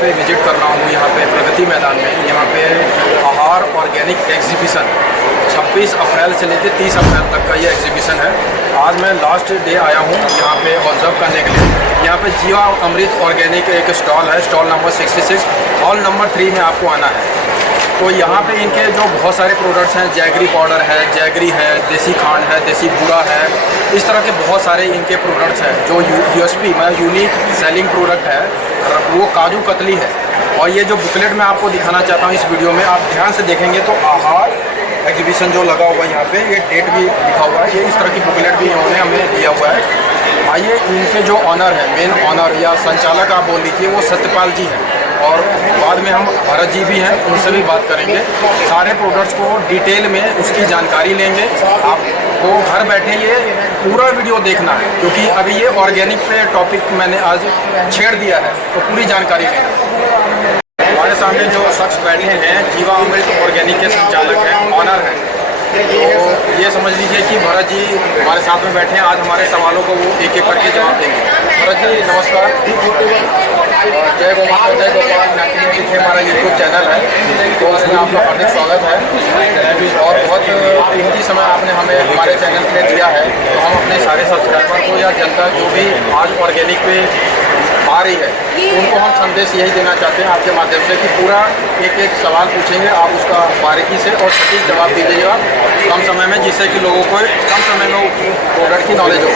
पे विजिट कर रहा हूँ, यहाँ पे प्रगति मैदान में। यहाँ पे आहार ऑर्गेनिक एग्जीबिशन 26 अप्रैल से लेकर 30 अप्रैल तक का ये एग्जीबिशन है। आज मैं लास्ट डे आया हूँ यहाँ पे ऑब्जर्व करने के लिए। यहाँ पे जीवा अमृत ऑर्गेनिक एक स्टॉल है, स्टॉल नंबर 66, हॉल नंबर 3 में आपको आना है। तो यहाँ पे इनके जो बहुत सारे प्रोडक्ट्स हैं, जैगरी पाउडर है, जैगरी है, देसी खांड है, देसी बूरा है, इस तरह के बहुत सारे इनके प्रोडक्ट्स हैं। जो यूएसपी मतलब यूनिक सेलिंग प्रोडक्ट है वो काजू कतली है। और ये जो बुकलेट मैं आपको दिखाना चाहता हूँ इस वीडियो में, आप ध्यान से देखेंगे तो आहार एग्जीबिशन जो लगा हुआ है यहाँ पे, ये डेट भी लिखा हुआ है। ये इस तरह की बुकलेट भी इन्होंने हमें दिया हुआ है। आइए, इनके जो ऑनर है, मेन ऑनर या संचालक आप बोल लीजिए, वो सत्यपाल जी हैं। और बाद में हम भरत जी भी हैं, उनसे भी बात करेंगे। सारे प्रोडक्ट्स को डिटेल में उसकी जानकारी लेंगे। आपको घर बैठे ये पूरा वीडियो देखना है, क्योंकि अभी ये ऑर्गेनिक पे टॉपिक मैंने आज छेड़ दिया है, तो पूरी जानकारी लेना। हमारे सामने जो शख्स बैठे हैं जीवा अमृत ऑर्गेनिक के संचालक हैं, ऑनर हैं। तो ये समझ लीजिए कि भरत जी हमारे साथ में बैठे हैं। आज हमारे सवालों को वो एक एक करके जवाब देंगे। भरत जी नमस्कार। जय गौ माता जय गोपाल नेचुरल जी हमारा यूट्यूब चैनल है, तो उसमें आपका हार्दिक स्वागत है। और बहुत कीमती समय आपने हमें हमारे चैनल के लिए दिया है। तो हम अपने सारे सब्सक्राइबर को या जनता जो भी आज ऑर्गेनिक पे आ रही है, उनको हम संदेश यही देना चाहते हैं आपके माध्यम से कि पूरा एक एक सवाल पूछेंगे, आप उसका बारीकी से और सटीक जवाब दीजिएगा कम समय में, जिससे कि लोगों को कम समय में प्रोडक्ट की नॉलेज हो।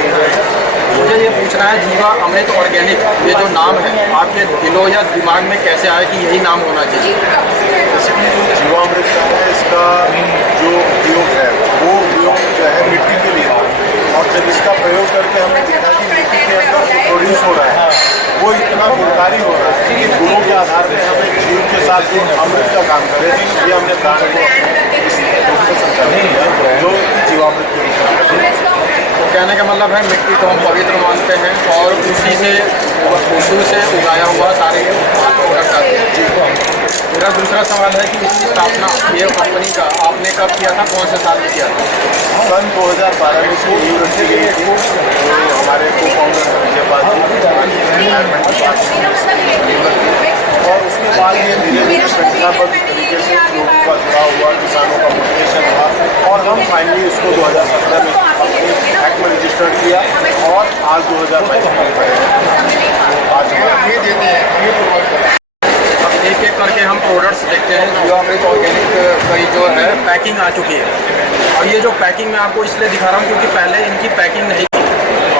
मुझे ये पूछना है, जीवा अमृत ऑर्गेनिक ये जो नाम है आपके दिलो या दिमाग में कैसे आया कि यही नाम होना चाहिए? जीवा अमृत का है, इसका जो उपयोग है वो उपयोग जो है मिट्टी के लिए, और जब इसका प्रयोग करके हमने देखा कि मिट्टी के अंदर जो प्रोड्यूस हो रहा है वो इतना गुणकारी हो रहा है कि गुणों के आधार पर हमें जीव के साथ जो अमृत का काम करे, ये हमने ब्रांड को इस रूप से संचालित किया जो जीवामृत के रूप में। तो कहने का मतलब है मिट्टी को हम पवित्र मानते हैं और उसी से पशु से उगाया हुआ सारे प्रोडक्ट आते हैं। मेरा दूसरा सवाल है कि इसकी स्थापना ये कंपनी का आपने कब किया था, कौन से साल में किया था? सन 2012 में शुरू रखी गई थी। तो हमारे को फाउंडर और उसके बाद ये धीरे धीरे श्रृंखलाबद्ध तरीके से लोगों का जुड़ा हुआ, किसानों का मोटिवेशन हुआ, और हम फाइनली उसको 2017 में अपने एक्ट में रजिस्टर्ड किया और आज 2022 में आज ये देते हैं। अब एक एक करके हम प्रोडक्ट्स देखते हैं। जीवा अमृत ऑर्गेनिक की जो है पैकिंग आ चुकी है, और ये जो पैकिंग मैं आपको इसलिए दिखा रहा हूँ क्योंकि पहले इनकी पैकिंग नहीं थी।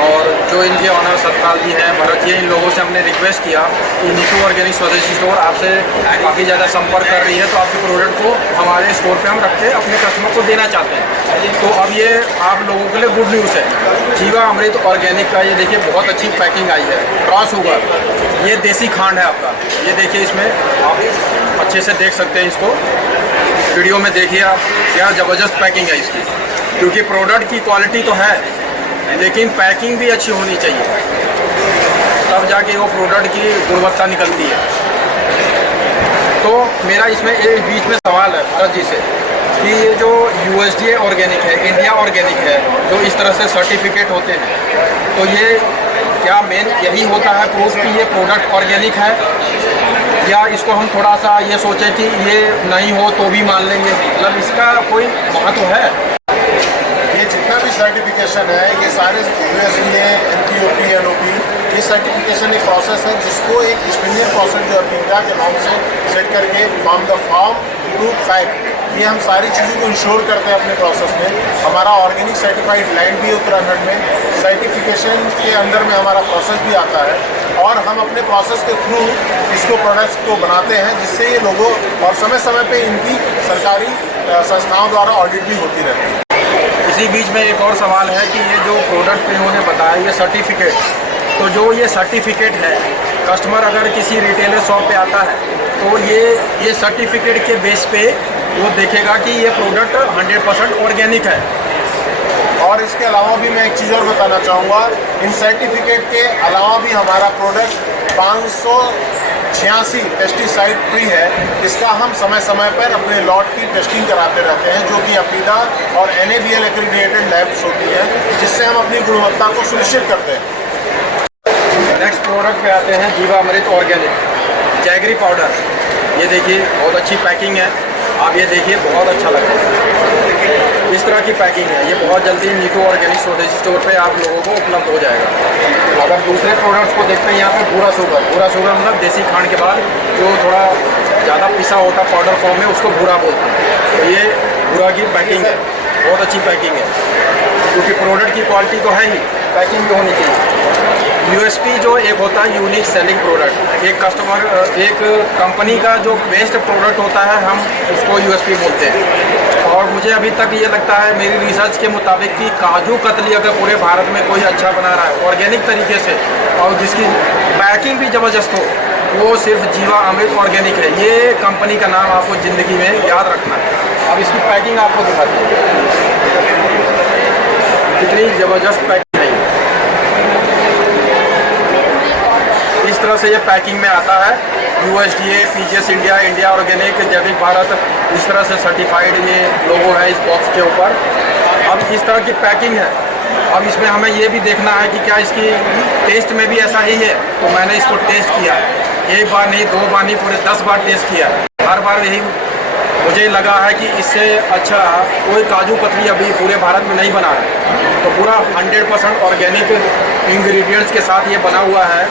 और जो इनके ऑनर सतपाल जी हैं, भरत जी, इन लोगों से हमने रिक्वेस्ट किया कि नीतू ऑर्गेनिक स्वदेशी स्टोर आपसे काफ़ी ज़्यादा संपर्क कर रही है, तो आपके प्रोडक्ट को हमारे स्टोर पे हम रख के अपने कस्टमर को देना चाहते हैं। तो अब ये आप लोगों के लिए गुड न्यूज़ है। जीवा अमृत ऑर्गेनिक का ये देखिए बहुत अच्छी पैकिंग आई है, क्रॉस शुगर, ये देसी खांड है आपका। ये देखिए, इसमें आप अच्छे से देख सकते हैं, इसको वीडियो में देखिए आप, क्या ज़बरदस्त पैकिंग है इसकी। क्योंकि प्रोडक्ट की क्वालिटी तो है, लेकिन पैकिंग भी अच्छी होनी चाहिए, तब जाके वो प्रोडक्ट की गुणवत्ता निकलती है। तो मेरा इसमें एक बीच में सवाल है भरत जी से कि ये जो USDA ऑर्गेनिक है, इंडिया ऑर्गेनिक है, जो इस तरह से सर्टिफिकेट होते हैं, तो ये क्या मेन यही होता है प्रूफ कि ये प्रोडक्ट ऑर्गेनिक है, या इसको हम थोड़ा सा ये सोचें कि ये नहीं हो तो भी मान लेंगे? मतलब इसका कोई महत्व है? ये जितना भी सर्टिफिकेशन है, ये सारे USDA, NPOP, NOP, ये सर्टिफिकेशन एक प्रोसेस है जिसको एक स्ट्रिंजेंट प्रोसेस जो अपीटा के नाम से सेट करके from the farm to fact, ये हम सारी चीज़ों को इंश्योर करते हैं अपने प्रोसेस में। हमारा ऑर्गेनिक सर्टिफाइड लैंड भी उत्तराखंड में, सर्टिफिकेशन के अंदर में हमारा प्रोसेस भी आता है, और हम अपने प्रोसेस के थ्रू इसको प्रोडक्ट्स को बनाते हैं, जिससे ये लोगों और समय समय पे इनकी सरकारी संस्थाओं द्वारा ऑडिट भी होती रहती है। इसी बीच में एक और सवाल है कि ये जो प्रोडक्ट इन्होंने बताया, ये सर्टिफिकेट, तो जो ये सर्टिफिकेट है, कस्टमर अगर किसी रिटेलर शॉप पे आता है तो ये सर्टिफिकेट के बेस पे वो देखेगा कि ये प्रोडक्ट 100% ऑर्गेनिक है। और इसके अलावा भी मैं एक चीज़ और बताना चाहूँगा, इन सर्टिफिकेट के अलावा भी हमारा प्रोडक्ट 586 पेस्टिसाइड फ्री है। इसका हम समय समय पर अपने लॉट की टेस्टिंग कराते रहते हैं, जो कि अपीडा और NABL एक्रीडिएटेड लैब्स होती है, जिससे हम अपनी गुणवत्ता को सुनिश्चित करते हैं। नेक्स्ट प्रोडक्ट पे आते हैं, जीवा अमृत ऑर्गेनिक जैगरी पाउडर, ये देखिए बहुत अच्छी पैकिंग है। आप ये देखिए बहुत अच्छा लगता है। इस तरह की पैकिंग है, ये बहुत जल्दी नीको ऑर्गेनिक स्वदेशी स्टोर पे आप लोगों को उपलब्ध हो जाएगा। अगर दूसरे प्रोडक्ट्स को देखते हैं यहाँ पे भूरा शुगर मतलब देसी खांड के बाद जो थोड़ा ज़्यादा पिसा होता पाउडर फॉर्म में उसको भूरा बोलते हैं। तो ये भूरा की पैकिंग है, बहुत अच्छी पैकिंग है, क्योंकि प्रोडक्ट की क्वालिटी तो है ही, पैकिंग भी होनी चाहिए। यूएसपी जो एक होता है यूनिक सेलिंग प्रोडक्ट, एक कंपनी का जो बेस्ट प्रोडक्ट होता है हम उसको यूएसपी बोलते हैं। और मुझे अभी तक ये लगता है मेरी रिसर्च के मुताबिक कि काजू कतली अगर पूरे भारत में कोई अच्छा बना रहा है ऑर्गेनिक तरीके से और जिसकी पैकिंग भी ज़बरदस्त हो, वो सिर्फ जीवा अमृत ऑर्गेनिक है। ये कंपनी का नाम आपको ज़िंदगी में याद रखना है। अब इसकी पैकिंग आपको दिखाती है, कितनी ज़बरदस्त पैकिंग है। इस तरह से ये पैकिंग में आता है। USDA, PGS India, India organic, जैविक भारत, इस तरह से सर्टिफाइड ये लोगो है इस बॉक्स के ऊपर। अब इस तरह की पैकिंग है। अब इसमें हमें ये भी देखना है कि क्या इसकी टेस्ट में भी ऐसा ही है। तो मैंने इसको टेस्ट किया है, एक बार नहीं, 2 बार नहीं, पूरे 10 बार टेस्ट किया है। हर बार यही मुझे लगा है कि इससे अच्छा कोई काजू कतली अभी पूरे भारत में नहीं बना है। तो पूरा 100% ऑर्गेनिक इंग्रेडिएंट्स के साथ ये बना हुआ है।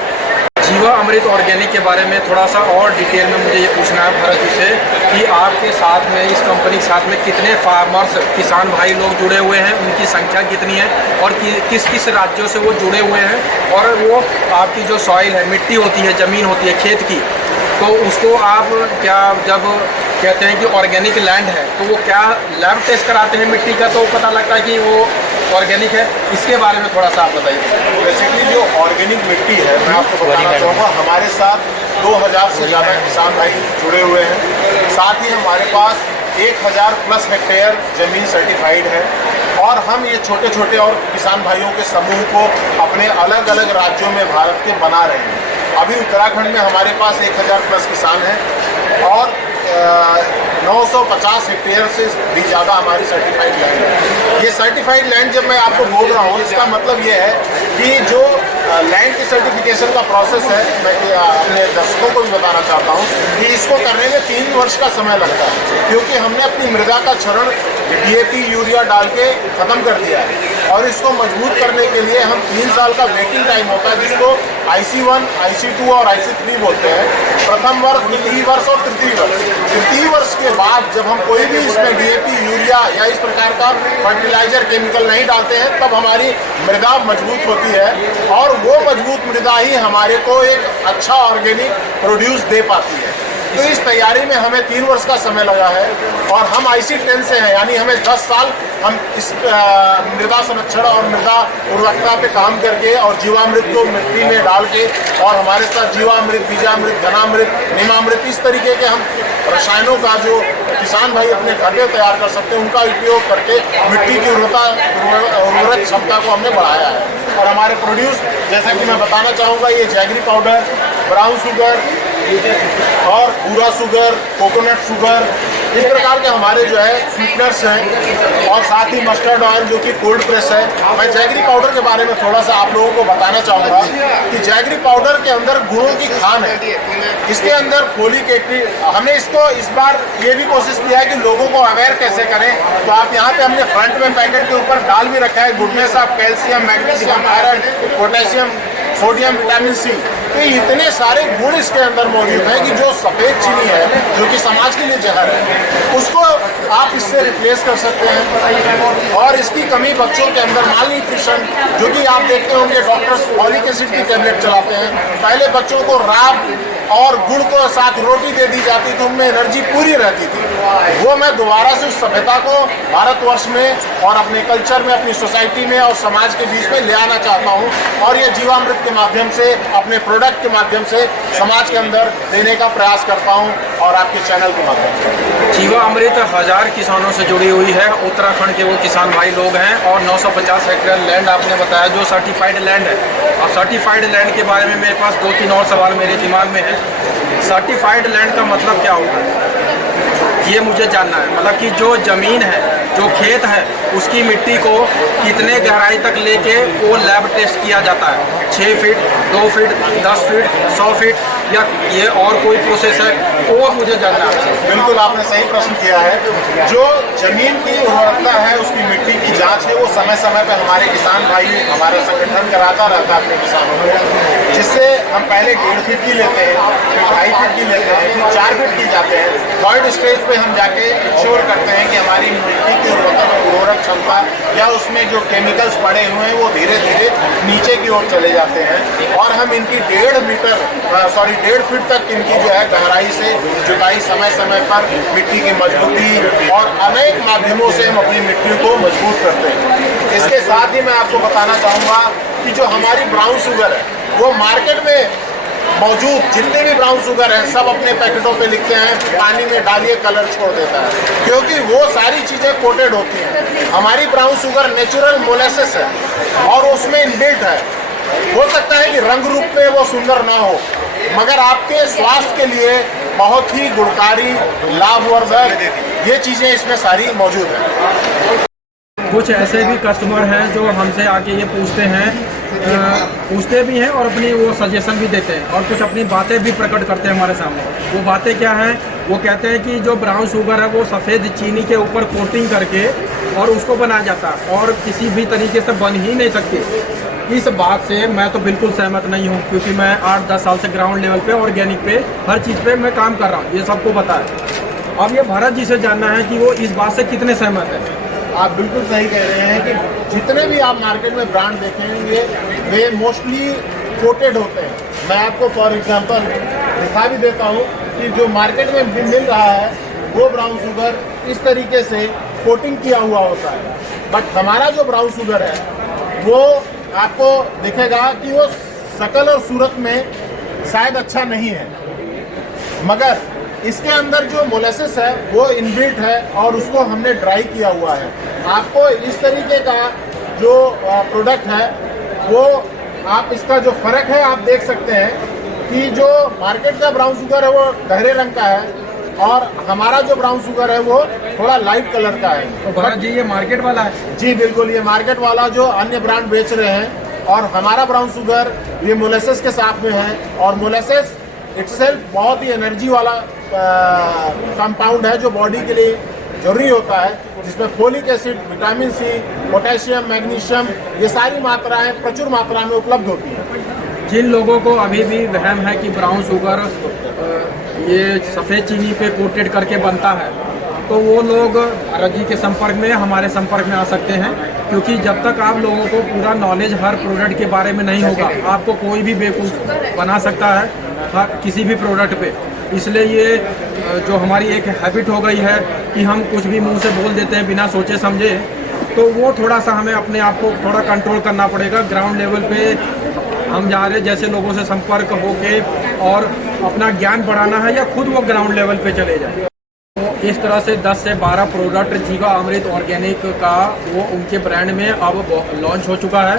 जीवा अमृत ऑर्गेनिक के बारे में थोड़ा सा और डिटेल में मुझे ये पूछना है भरत जी से कि आपके साथ में, इस कंपनी के साथ में कितने फार्मर्स, किसान भाई लोग जुड़े हुए हैं, उनकी संख्या कितनी है और किस किस राज्यों से वो जुड़े हुए हैं, और वो आपकी जो सॉइल है, मिट्टी होती है, ज़मीन होती है खेत की, तो उसको आप क्या जब कहते हैं कि ऑर्गेनिक लैंड है तो वो क्या लैब टेस्ट कराते हैं मिट्टी का तो पता लगता है कि वो ऑर्गेनिक है? इसके बारे में थोड़ा सा आप बताइए। बेसिकली जो ऑर्गेनिक मिट्टी है, मैं आपको बताना चाहूँगा, हमारे साथ 2000 से ज़्यादा किसान भाई जुड़े हुए हैं। साथ ही हमारे पास 1000+ हेक्टेयर ज़मीन सर्टिफाइड है और हम ये छोटे छोटे और किसान भाइयों के समूह को अपने अलग अलग राज्यों में भारत के बना रहे हैं। अभी उत्तराखंड में हमारे पास 1000+ किसान हैं और 950 हेक्टेयर से भी ज़्यादा हमारी सर्टिफाइड लैंड है। ये सर्टिफाइड लैंड जब मैं आपको बोल रहा हूँ, इसका मतलब ये है कि जो लैंड की सर्टिफिकेशन का प्रोसेस है, मैं अपने दर्शकों को भी बताना चाहता हूँ कि इसको करने में 3 वर्ष का समय लगता है, क्योंकि हमने अपनी मृदा का क्षरण DAP यूरिया डाल के ख़त्म कर दिया है और इसको मजबूत करने के लिए हम 3 साल का वेटिंग टाइम होता है, जिसको IC1, IC2 और IC3 बोलते हैं। प्रथम वर्ष, द्वितीय वर्ष और तृतीय वर्ष। तृतीय वर्ष के बाद जब हम कोई भी इसमें DAP यूरिया या इस प्रकार का फर्टिलाइजर केमिकल नहीं डालते हैं, तब हमारी मृदा मजबूत होती है और वो मजबूत मृदा ही हमारे को एक अच्छा ऑर्गेनिक प्रोड्यूस दे पाती है। तो इस तैयारी में हमें 3 वर्ष का समय लगा है और हम IC10 से हैं, यानी हमें 10 साल हम इस मृदा संरक्षण और मृदा उर्वरकता पे काम करके और जीवामृत को मिट्टी में डाल के, और हमारे साथ जीवामृत, बीजामृत, घनामृत, निमामृत, इस तरीके के हम रसायनों का जो किसान भाई अपने घर में तैयार कर सकते हैं, उनका उपयोग करके मिट्टी की उर्वरक क्षमता को हमने बढ़ाया है। और हमारे प्रोड्यूस, जैसा कि मैं बताना चाहूँगा, ये जैगरी पाउडर, ब्राउन शुगर और भूरा शुगर, कोकोनट शुगर, इस प्रकार के हमारे जो है स्वीटनर्स हैं और साथ ही मस्टर्ड ऑयल जो कि कोल्ड प्रेस है। मैं जैगरी पाउडर के बारे में थोड़ा सा आप लोगों को बताना चाहूँगा कि जैगरी पाउडर के अंदर गुणों की खान है। इसके अंदर फोलिक एसिड, हमने इसको इस बार ये भी कोशिश किया है कि लोगों को अवेयर कैसे करें। तो आप यहाँ पे हमने फ्रंट में पैकेट के ऊपर डाल भी रखा है goodness of calcium, magnesium, iron, potassium, sodium, vitamin C। तो इतने सारे गुण इसके अंदर मौजूद हैं कि जो सफ़ेद चीनी है, जो कि समाज के लिए जहर है, उसको आप इससे रिप्लेस कर सकते हैं। और इसकी कमी बच्चों के अंदर माल न्यूट्रिशन, जो कि आप देखते होंगे डॉक्टर्स फॉलिक एसिड की टेबलेट चलाते हैं, पहले बच्चों को राब और गुड़ को साथ रोटी दे दी जाती थी, उनमें एनर्जी पूरी रहती थी। वो मैं दोबारा से उस सभ्यता को भारतवर्ष में और अपने कल्चर में, अपनी सोसाइटी में और समाज के बीच में ले आना चाहता हूँ और ये जीवामृत के माध्यम से, अपने प्रोडक्ट के माध्यम से समाज के अंदर देने का प्रयास करता हूँ और आपके चैनल के माध्यम से। जीवा अमृत 1000 किसानों से जुड़ी हुई है। उत्तराखंड के वो किसान भाई लोग हैं और 950 हेक्टेयर लैंड आपने बताया जो सर्टिफाइड लैंड है। और सर्टिफाइड लैंड के बारे में मेरे पास 2-3 और सवाल मेरे दिमाग में है। सर्टिफाइड लैंड का मतलब क्या होता है, ये मुझे जानना है। मतलब कि जो ज़मीन है, जो खेत है, उसकी मिट्टी को कितने गहराई तक लेके वो लैब टेस्ट किया जाता है 6 फीट, 2 फीट, 10 फीट, 100 फीट, या ये और कोई प्रोसेस है, वो मुझे जानना है आपसे। बिल्कुल आपने सही प्रश्न किया है। जो जमीन की उर्वरकता है, उसकी मिट्टी की जांच है, वो समय समय पर हमारे किसान भाई, हमारा संगठन कराता रहता है अपने किसानों को, जिससे हम पहले 1.5 फीट की लेते हैं, फिर 2.5 फीट की लेते हैं, फिर 4 फीट की जाते हैं। 3rd स्टेज पे हम जाके इंश्योर करते हैं कि हमारी मिट्टी की उर्वरक क्षमता या उसमें जो केमिकल्स पड़े हुए हैं वो धीरे धीरे नीचे की ओर चले जाते हैं, और हम इनकी 1.5 फीट तक इनकी जो है गहराई से जुताई समय समय पर मिट्टी की मजबूती और अनेक माध्यमों से हम अपनी मिट्टी को मजबूत करते हैं। इसके साथ ही मैं आपको बताना चाहूँगा कि जो हमारी ब्राउन शुगर है, वो मार्केट में मौजूद जितने भी ब्राउन शुगर हैं, सब अपने पैकेटों पे लिखते हैं पानी में डालिए कलर छोड़ देता है, क्योंकि वो सारी चीज़ें कोटेड होती हैं। हमारी ब्राउन शुगर नेचुरल मोलेसिस है और उसमें इनबिल्ट है। हो सकता है कि रंग रूप में वो सुंदर ना हो, मगर आपके स्वास्थ्य के लिए बहुत ही गुणकारी, लाभवर्धक ये चीज़ें इसमें सारी मौजूद हैं। कुछ ऐसे भी कस्टमर हैं जो हमसे आके ये पूछते भी हैं और अपनी वो सजेशन भी देते हैं, और कुछ अपनी बातें भी प्रकट करते हैं हमारे सामने। वो बातें क्या हैं? वो कहते हैं कि जो ब्राउन शुगर है वो सफ़ेद चीनी के ऊपर कोटिंग करके और उसको बनाया जाता है, और किसी भी तरीके से बन ही नहीं सकती। इस बात से मैं तो बिल्कुल सहमत नहीं हूँ, क्योंकि मैं 8-10 साल से ग्राउंड लेवल पे ऑर्गेनिक पे हर चीज़ पे मैं काम कर रहा हूँ, ये सबको पता है। अब ये भरत जी से जानना है कि वो इस बात से कितने सहमत हैं। आप बिल्कुल सही कह रहे हैं कि जितने भी आप मार्केट में ब्रांड देखेंगे वे मोस्टली कोटेड होते हैं। मैं आपको फॉर एग्जांपल दिखा भी देता हूँ कि जो मार्केट में मिल रहा है वो ब्राउन शुगर इस तरीके से कोटिंग किया हुआ होता है, बट हमारा जो ब्राउन शुगर है वो आपको दिखेगा कि वो शकल और सूरत में शायद अच्छा नहीं है, मगर इसके अंदर जो मोलेसिस है वो इनबिल्ट है और उसको हमने ड्राई किया हुआ है। आपको इस तरीके का जो प्रोडक्ट है वो आप इसका जो फ़र्क है आप देख सकते हैं कि जो मार्केट का ब्राउन शुगर है वो गहरे रंग का है और हमारा जो ब्राउन शुगर है वो थोड़ा लाइट कलर का है। तो भरत जी ये मार्केट वाला है? जी बिल्कुल, ये मार्केट वाला जो अन्य ब्रांड बेच रहे हैं, और हमारा ब्राउन शुगर ये मोलेसिस के साथ में है, और मोलेसिस इटसेल्फ बहुत ही एनर्जी वाला कंपाउंड है जो बॉडी के लिए जरूरी होता है, जिसमें folic acid, vitamin C, potassium, magnesium, ये सारी मात्राएं प्रचुर मात्रा में उपलब्ध होती हैं। जिन लोगों को अभी भी वहम है कि ब्राउन शुगर ये सफ़ेद चीनी पे कोटेड करके बनता है, तो वो लोग भरत जी के संपर्क में, हमारे संपर्क में आ सकते हैं, क्योंकि जब तक आप लोगों को पूरा नॉलेज हर प्रोडक्ट के बारे में नहीं होगा, आपको कोई भी बेवकूफ़ बना सकता है किसी भी प्रोडक्ट पे। इसलिए ये जो हमारी एक हैबिट हो गई है कि हम कुछ भी मुंह से बोल देते हैं बिना सोचे समझे, तो वो थोड़ा सा हमें अपने आप को थोड़ा कंट्रोल करना पड़ेगा। ग्राउंड लेवल पे हम जा रहे जैसे लोगों से संपर्क होके और अपना ज्ञान बढ़ाना है, या खुद वो ग्राउंड लेवल पे चले जाए। तो इस तरह से 10 से 12 प्रोडक्ट जीवा अमृत ऑर्गेनिक का वो उनके ब्रांड में अब लॉन्च हो चुका है,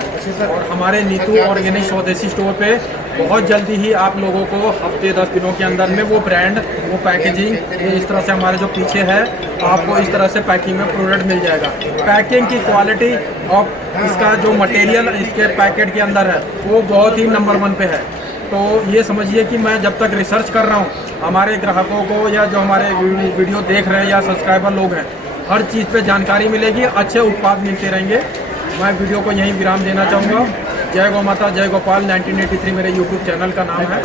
और हमारे नीतू ऑर्गेनिक स्वदेशी स्टोर पे बहुत जल्दी ही आप लोगों को हफ्ते 10 दिनों के अंदर में वो ब्रांड, वो पैकेजिंग इस तरह से हमारे जो पीछे है आपको इस तरह से पैकिंग में प्रोडक्ट मिल जाएगा। पैकिंग की क्वालिटी और इसका जो मटेरियल इसके पैकेट के अंदर है वो बहुत ही नंबर 1 पे है। तो ये समझिए कि मैं जब तक रिसर्च कर रहा हूँ, हमारे ग्राहकों को या जो हमारे वीडियो देख रहे हैं या सब्सक्राइबर लोग हैं, हर चीज़ पे जानकारी मिलेगी, अच्छे उत्पाद मिलते रहेंगे। मैं वीडियो को यहीं विराम देना चाहूँगा। जय गौ माता, जय गोपाल 1983 मेरे यूट्यूब चैनल का नाम है।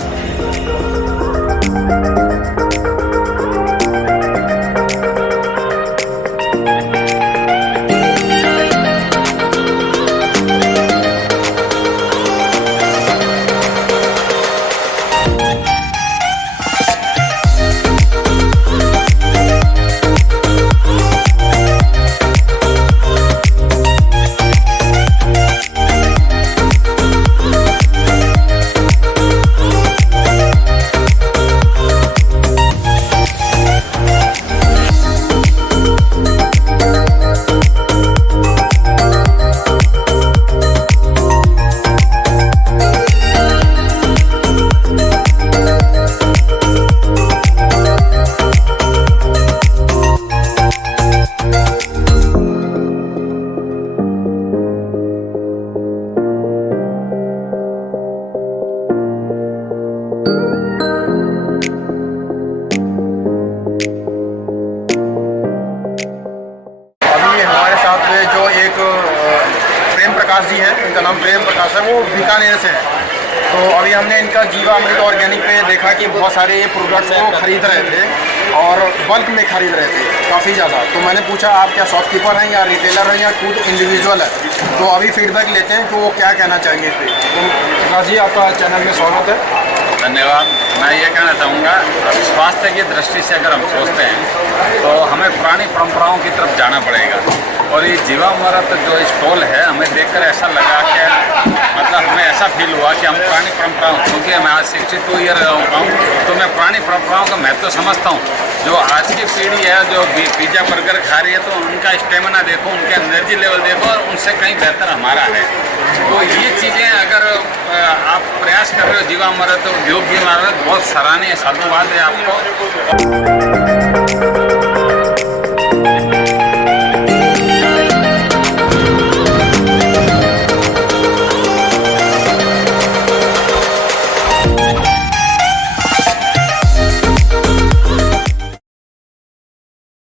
जीवामृत ऑर्गेनिक पे देखा कि बहुत सारे ये प्रोडक्ट्स को खरीद रहे थे और बल्क में खरीद रहे थे काफ़ी ज़्यादा। तो मैंने पूछा आप क्या शॉपकीपर हैं या रिटेलर हैं या खुद इंडिविजुअल है, तो अभी फीडबैक लेते हैं कि वो क्या कहना चाहेंगे इस पर। तो प्रकाश जी आपका चैनल में स्वागत है। धन्यवाद। मैं ये कहना चाहूँगा, स्वास्थ्य की दृष्टि से अगर हम सोचते हैं तो हमें पुरानी परंपराओं की तरफ जाना पड़ेगा। और ये जीवामृत जो स्टॉल है, हमें देखकर ऐसा लगा कि मतलब हमें ऐसा फील हुआ कि हम पुरानी परंपराओं, क्योंकि मैं आज 62 ईयर का हूँ, तो मैं पुरानी परंपराओं का महत्व समझता हूँ। जो आज की पीढ़ी है जो पिज़्ज़ा बर्गर खा रही है, तो उनका स्टेमिना देखो, उनके एनर्जी लेवल देखो, और उनसे कहीं बेहतर हमारा है। तो ये चीज़ें अगर आप प्रयास कर रहे हो जीवामृत उद्योग, जीवामृत बहुत सराहनीय, साधुवाद है आपको।